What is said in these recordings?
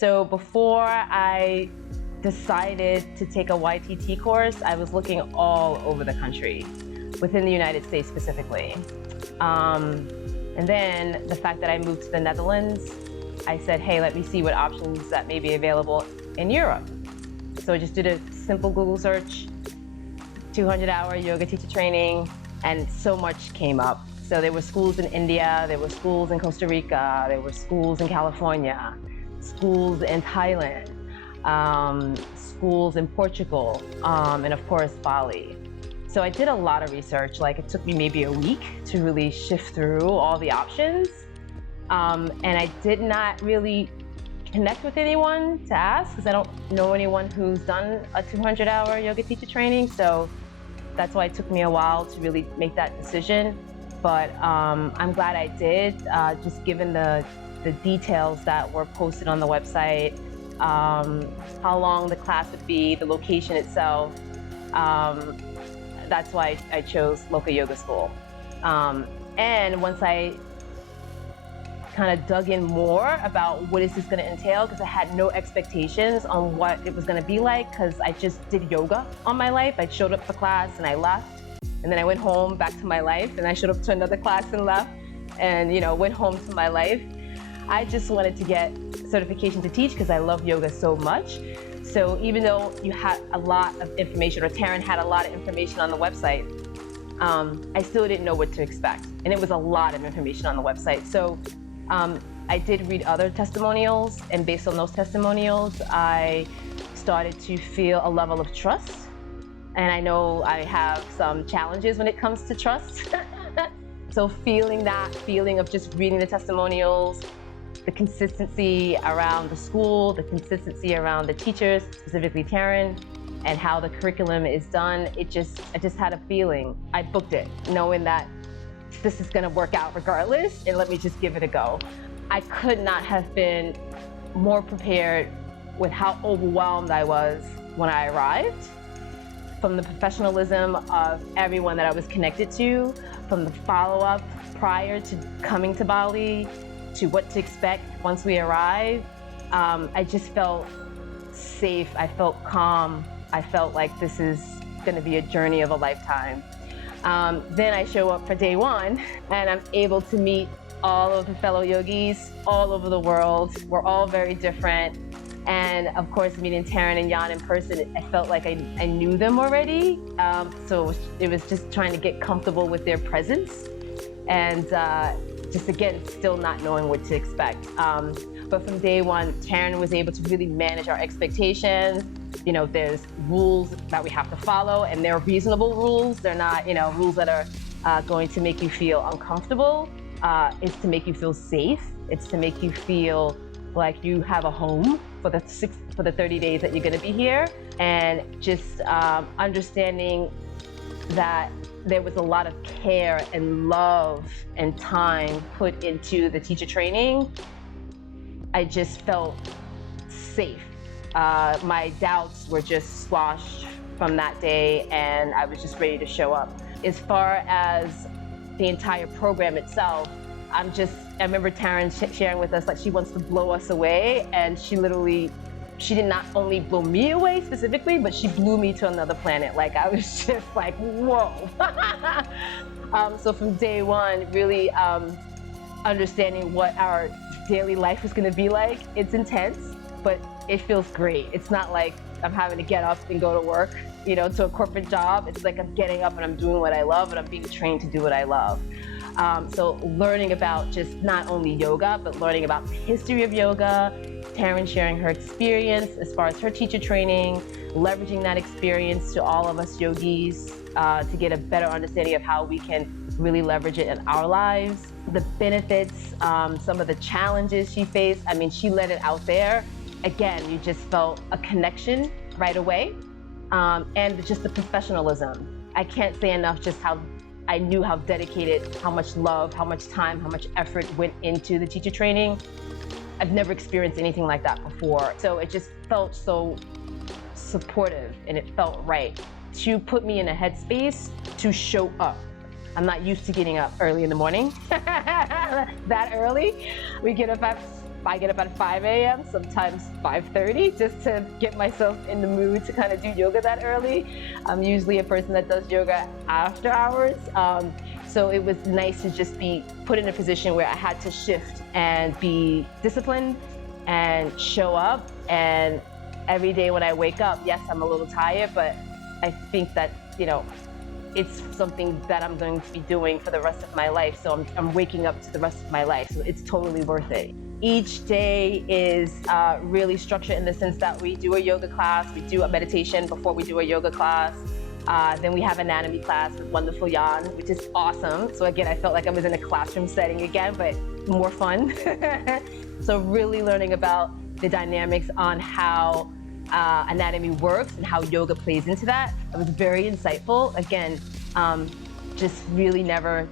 So before I decided to take a YTT course, I was looking all over the country, within the United States specifically. And then the fact that I moved to the Netherlands, I said, hey, let me see what options that may be available in Europe. So I just did a simple Google search, 200-hour yoga teacher training, and so much came up. So there were schools in India, there were schools in Costa Rica, there were schools in California, schools in Thailand, schools in Portugal, and of course, Bali. So I did a lot of research. Like, it took me maybe a week to really shift through all the options. And I did not really connect with anyone to ask, because I don't know anyone who's done a 200-hour yoga teacher training. So that's why it took me a while to really make that decision. But I'm glad I did, just given the details that were posted on the website, how long the class would be, the location itself. That's why I chose Loka Yoga School. And once I kind of dug in more about what is this going to entail, because I had no expectations on what it was going to be like, because I just did yoga all my life. I showed up for class and I left, and then I went home back to my life, and I showed up to another class and left, and went home to my life. I just wanted to get certification to teach because I love yoga so much. So even though you had a lot of information, or Taryn had a lot of information on the website, I still didn't know what to expect. And it was a lot of information on the website. So I did read other testimonials, and based on those testimonials, I started to feel a level of trust. And I know I have some challenges when it comes to trust. So feeling that feeling of just reading the testimonials, the consistency around the school, the consistency around the teachers, specifically Taryn, and how the curriculum is done, I just had a feeling. I booked it, knowing that this is gonna work out regardless, and let me just give it a go. I could not have been more prepared with how overwhelmed I was when I arrived, from the professionalism of everyone that I was connected to, from the follow-up prior to coming to Bali, to what to expect once we arrive. I just felt safe, I felt calm, I felt like this is gonna be a journey of a lifetime. Then I show up for day one, and I'm able to meet all of the fellow yogis all over the world. We're all very different. And of course, meeting Taryn and Jan in person, I felt like I knew them already. So it was just trying to get comfortable with their presence. And just again, still not knowing what to expect. But from day one, Taryn was able to really manage our expectations. There's rules that we have to follow, and they're reasonable rules. They're not, rules that are going to make you feel uncomfortable. It's to make you feel safe. It's to make you feel like you have a home for the 30 days that you're going to be here, and just understanding that there was a lot of care and love and time put into the teacher training. I just felt safe. My doubts were just squashed from that day, and I was just ready to show up. As far as the entire program itself, I remember Taryn sharing with us, like, she wants to blow us away, and she did not only blow me away specifically, but she blew me to another planet. Like, I was just like, whoa. So from day one, really understanding what our daily life was gonna be like. It's intense, but it feels great. It's not like I'm having to get up and go to work, to a corporate job. It's like I'm getting up and I'm doing what I love, and I'm being trained to do what I love. So learning about just not only yoga, but learning about the history of yoga, Taryn sharing her experience as far as her teacher training, leveraging that experience to all of us yogis to get a better understanding of how we can really leverage it in our lives. The benefits, some of the challenges she faced, she let it out there. Again, you just felt a connection right away, and just the professionalism. I can't say enough just how I knew how dedicated, how much love, how much time, how much effort went into the teacher training. I've never experienced anything like that before. So it just felt so supportive, and it felt right to put me in a headspace to show up. I'm not used to getting up early in the morning, that early. We get up at I get up at 5 a.m., sometimes 5:30, just to get myself in the mood to kind of do yoga that early. I'm usually a person that does yoga after hours. So it was nice to just be put in a position where I had to shift and be disciplined and show up. And every day when I wake up, yes, I'm a little tired, but I think that, it's something that I'm going to be doing for the rest of my life. So I'm waking up to the rest of my life. So it's totally worth it. Each day is really structured in the sense that we do a yoga class, we do a meditation before we do a yoga class. Then we have anatomy class with wonderful Jan, which is awesome. So again, I felt like I was in a classroom setting again, but more fun. So really learning about the dynamics on how anatomy works and how yoga plays into that. It was very insightful. Again, just really never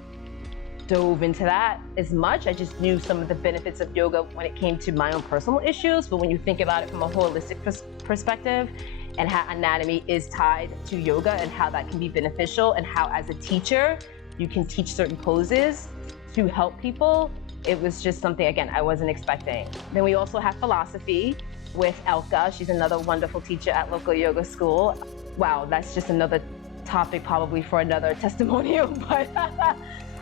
dove into that as much. I just knew some of the benefits of yoga when it came to my own personal issues, but when you think about it from a holistic perspective and how anatomy is tied to yoga and how that can be beneficial and how as a teacher you can teach certain poses to help people, it was just something, again, I wasn't expecting. Then we also have philosophy with Elka. She's another wonderful teacher at Loka Yoga School. Wow, that's just another topic probably for another testimonial, but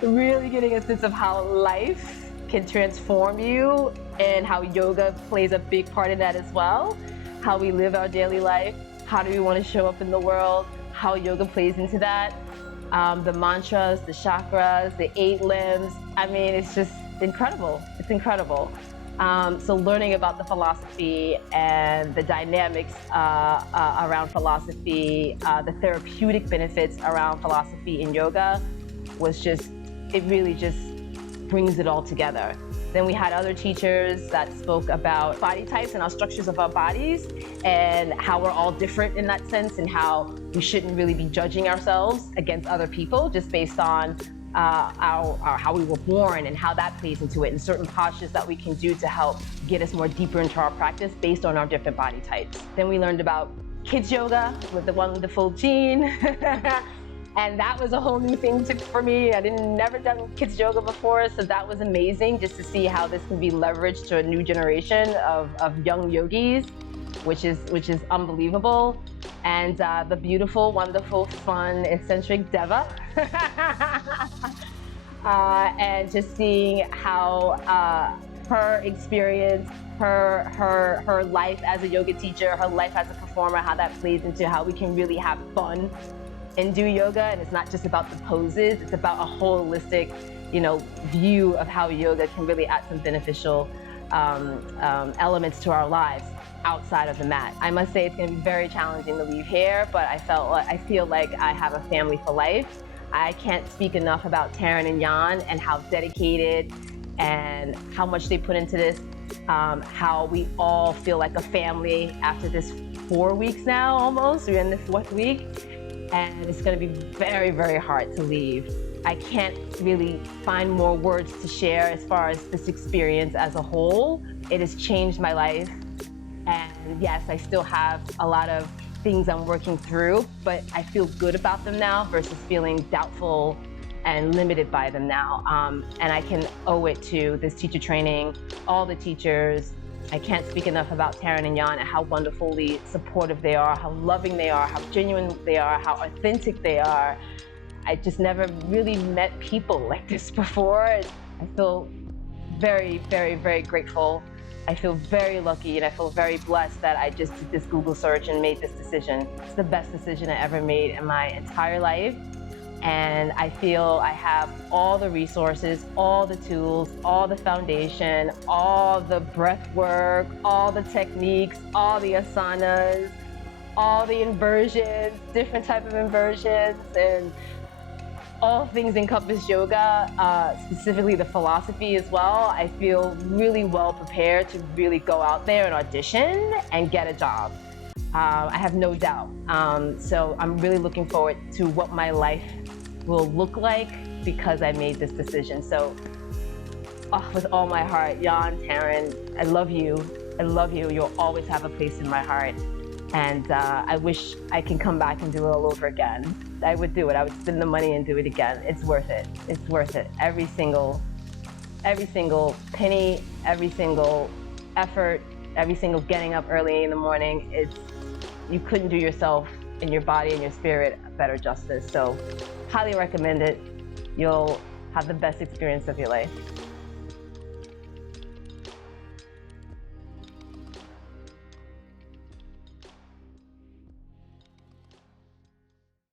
really getting a sense of how life can transform you and how yoga plays a big part in that as well. How we live our daily life, how do we want to show up in the world, how yoga plays into that. The mantras, the chakras, the 8 limbs. I mean, it's just incredible. It's incredible. So learning about the philosophy and the dynamics around philosophy, the therapeutic benefits around philosophy in yoga was just, it really just brings it all together. Then we had other teachers that spoke about body types and our structures of our bodies and how we're all different in that sense and how we shouldn't really be judging ourselves against other people just based on how we were born and how that plays into it and certain postures that we can do to help get us more deeper into our practice based on our different body types. Then we learned about kids yoga with the wonderful Jean. And that was a whole new thing for me. I never done kids yoga before, so that was amazing just to see how this can be leveraged to a new generation of young yogis, which is unbelievable. And the beautiful, wonderful, fun, eccentric Deva. And just seeing how her experience, her life as a yoga teacher, her life as a performer, how that plays into how we can really have fun and do yoga. And it's not just about the poses, it's about a holistic, view of how yoga can really add some beneficial elements to our lives outside of the mat. I must say it's going to be very challenging to leave here, but I feel like I have a family for life. I can't speak enough about Taryn and Jan and how dedicated and how much they put into this, how we all feel like a family after this 4 weeks now almost. We're in the 4th week. And it's going to be very, very hard to leave. I can't really find more words to share as far as this experience as a whole. It has changed my life. And yes, I still have a lot of things I'm working through, but I feel good about them now versus feeling doubtful and limited by them now. And I can owe it to this teacher training, all the teachers. I can't speak enough about Taryn and Jan and how wonderfully supportive they are, how loving they are, how genuine they are, how authentic they are. I just never really met people like this before. I feel very, very, very grateful. I feel very lucky and I feel very blessed that I just did this Google search and made this decision. It's the best decision I ever made in my entire life. And I feel I have all the resources, all the tools, all the foundation, all the breath work, all the techniques, all the asanas, all the inversions, different type of inversions, and all things encompass yoga, specifically the philosophy as well. I feel really well prepared to really go out there and audition and get a job. I have no doubt. So I'm really looking forward to what my life will look like because I made this decision. So with all my heart, Jan, Taryn, I love you. I love you. You'll always have a place in my heart. And I wish I can come back and do it all over again. I would do it. I would spend the money and do it again. It's worth it. It's worth it. Every single every single penny, every single effort, every single getting up early in the morning. You couldn't do yourself and your body and your spirit better justice. So highly recommend it. You'll have the best experience of your life.